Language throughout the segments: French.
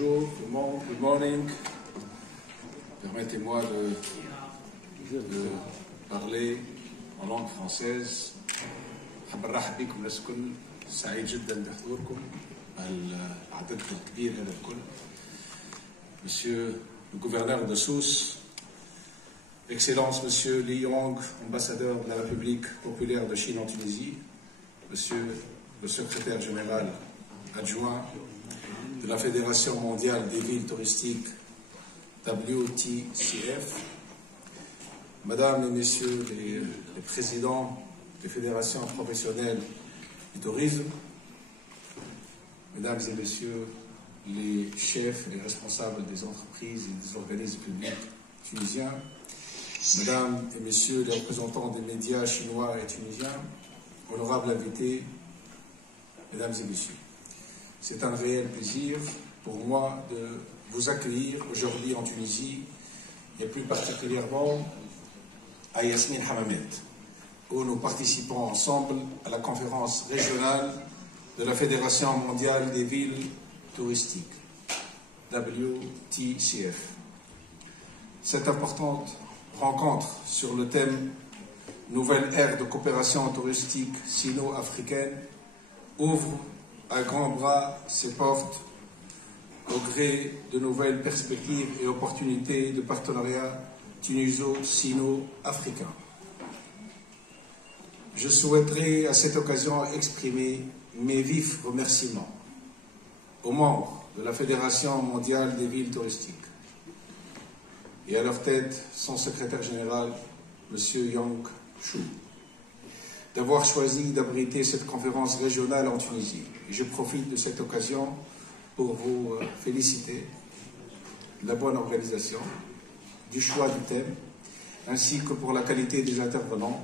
Bonjour tout le monde, good morning. Permettez-moi de parler en langue française. حاب نرحب بكم الناس الكل، سعيد جدا بحضوركم العدد الكبير هذا الكل. Monsieur le gouverneur de Sousse, Excellence Monsieur Li Yong, ambassadeur de la République populaire de Chine en Tunisie, Monsieur le secrétaire général adjoint de la Fédération mondiale des villes touristiques WTCF, Madame et Messieurs les présidents des fédérations professionnelles du tourisme, Mesdames et Messieurs les chefs et responsables des entreprises et des organismes publics tunisiens, Mesdames et Messieurs les représentants des médias chinois et tunisiens, honorables invités, Mesdames et Messieurs, c'est un réel plaisir pour moi de vous accueillir aujourd'hui en Tunisie et plus particulièrement à Yasmine Hammamet, où nous participons ensemble à la conférence régionale de la Fédération mondiale des villes touristiques, WTCF. Cette importante rencontre sur le thème « Nouvelle ère de coopération touristique sino-africaine » ouvre à grands bras ses portes au gré de nouvelles perspectives et opportunités de partenariat tuniso-sino-africain. Je souhaiterais à cette occasion exprimer mes vifs remerciements aux membres de la Fédération mondiale des villes touristiques et à leur tête son secrétaire général, M. Yang Shu, d'avoir choisi d'abriter cette conférence régionale en Tunisie. Et je profite de cette occasion pour vous féliciter de la bonne organisation, du choix du thème, ainsi que pour la qualité des intervenants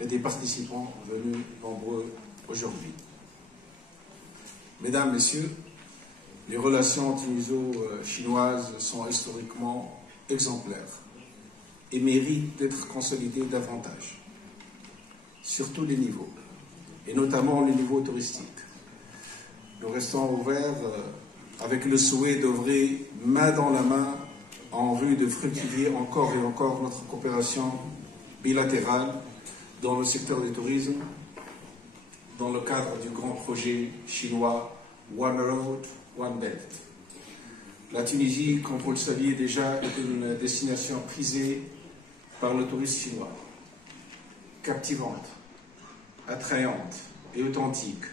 et des participants venus nombreux aujourd'hui. Mesdames, Messieurs, les relations tuniso-chinoises sont historiquement exemplaires et méritent d'être consolidées davantage, sur tous les niveaux, et notamment le niveau touristique. Nous restons ouverts avec le souhait d'œuvrer main dans la main en vue de fructifier encore et encore notre coopération bilatérale dans le secteur du tourisme, dans le cadre du grand projet chinois One Road, One Belt. La Tunisie, comme vous le saviez déjà, est une destination prisée par le tourisme chinois, captivante, attrayante et authentique.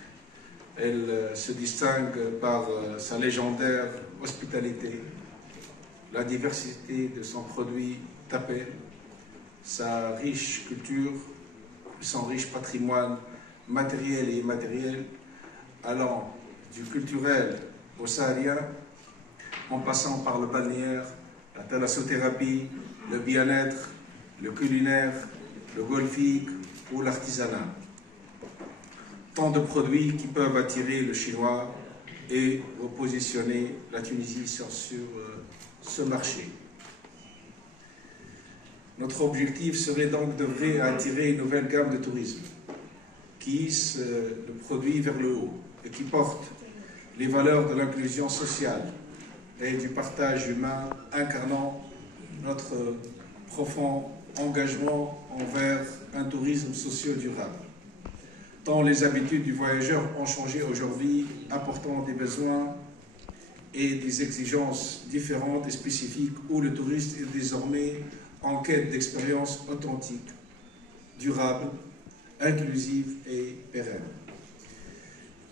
Elle se distingue par sa légendaire hospitalité, la diversité de son produit tapé, sa riche culture, son riche patrimoine matériel et immatériel, allant du culturel au saharien, en passant par le balnéaire, la thalassothérapie, le bien-être, le culinaire, le golfique ou l'artisanat. Tant de produits qui peuvent attirer le Chinois et repositionner la Tunisie sur ce marché. Notre objectif serait donc d'œuvrer à attirer une nouvelle gamme de tourisme qui hisse le produit vers le haut et qui porte les valeurs de l'inclusion sociale et du partage humain, incarnant notre profond engagement envers un tourisme socio-durable. Tant les habitudes du voyageur ont changé aujourd'hui, apportant des besoins et des exigences différentes et spécifiques, où le touriste est désormais en quête d'expériences authentiques, durables, inclusives et pérennes.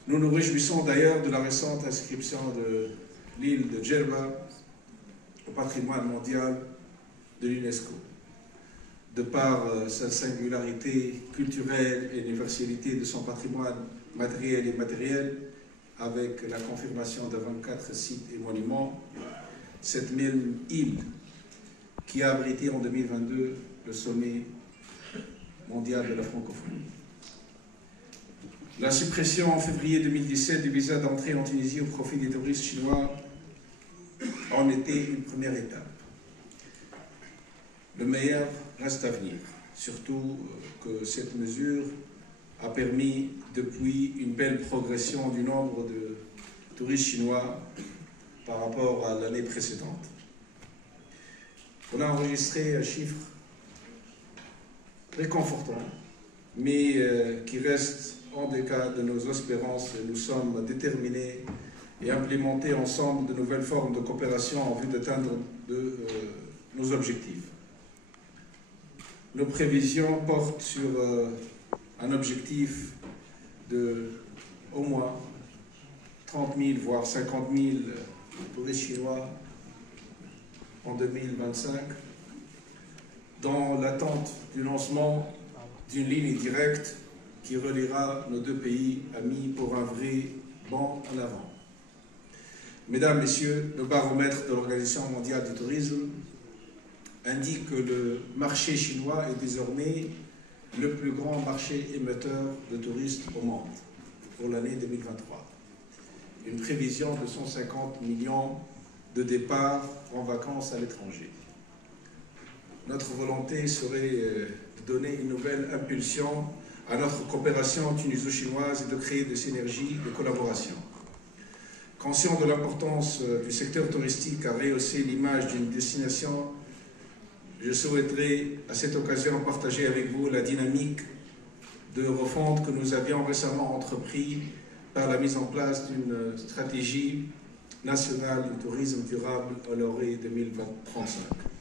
Nous nous réjouissons d'ailleurs de la récente inscription de l'île de Djerba au patrimoine mondial de l'UNESCO. De par sa singularité culturelle et l'universalité de son patrimoine matériel et immatériel, avec la confirmation de 24 sites et monuments, cette même île qui a abrité en 2022 le sommet mondial de la francophonie. La suppression en février 2017 du visa d'entrée en Tunisie au profit des touristes chinois en était une première étape. Le meilleur reste à venir, surtout que cette mesure a permis depuis une belle progression du nombre de touristes chinois par rapport à l'année précédente. On a enregistré un chiffre réconfortant, mais qui reste en décalage de nos espérances. Nous sommes déterminés et implémenter ensemble de nouvelles formes de coopération en vue d'atteindre nos objectifs. Nos prévisions portent sur un objectif de au moins 30 000, voire 50 000 touristes chinois en 2025, dans l'attente du lancement d'une ligne directe qui reliera nos deux pays amis pour un vrai bond en avant. Mesdames, Messieurs, le baromètre de l'Organisation mondiale du tourisme indique que le marché chinois est désormais le plus grand marché émetteur de touristes au monde pour l'année 2023. Une prévision de 150 millions de départs en vacances à l'étranger. Notre volonté serait de donner une nouvelle impulsion à notre coopération tuniso-chinoise et de créer des synergies de collaboration. Conscient de l'importance du secteur touristique à rehausser l'image d'une destination, je souhaiterais à cette occasion partager avec vous la dynamique de refonte que nous avions récemment entrepris par la mise en place d'une stratégie nationale de tourisme durable à l'horizon 2035.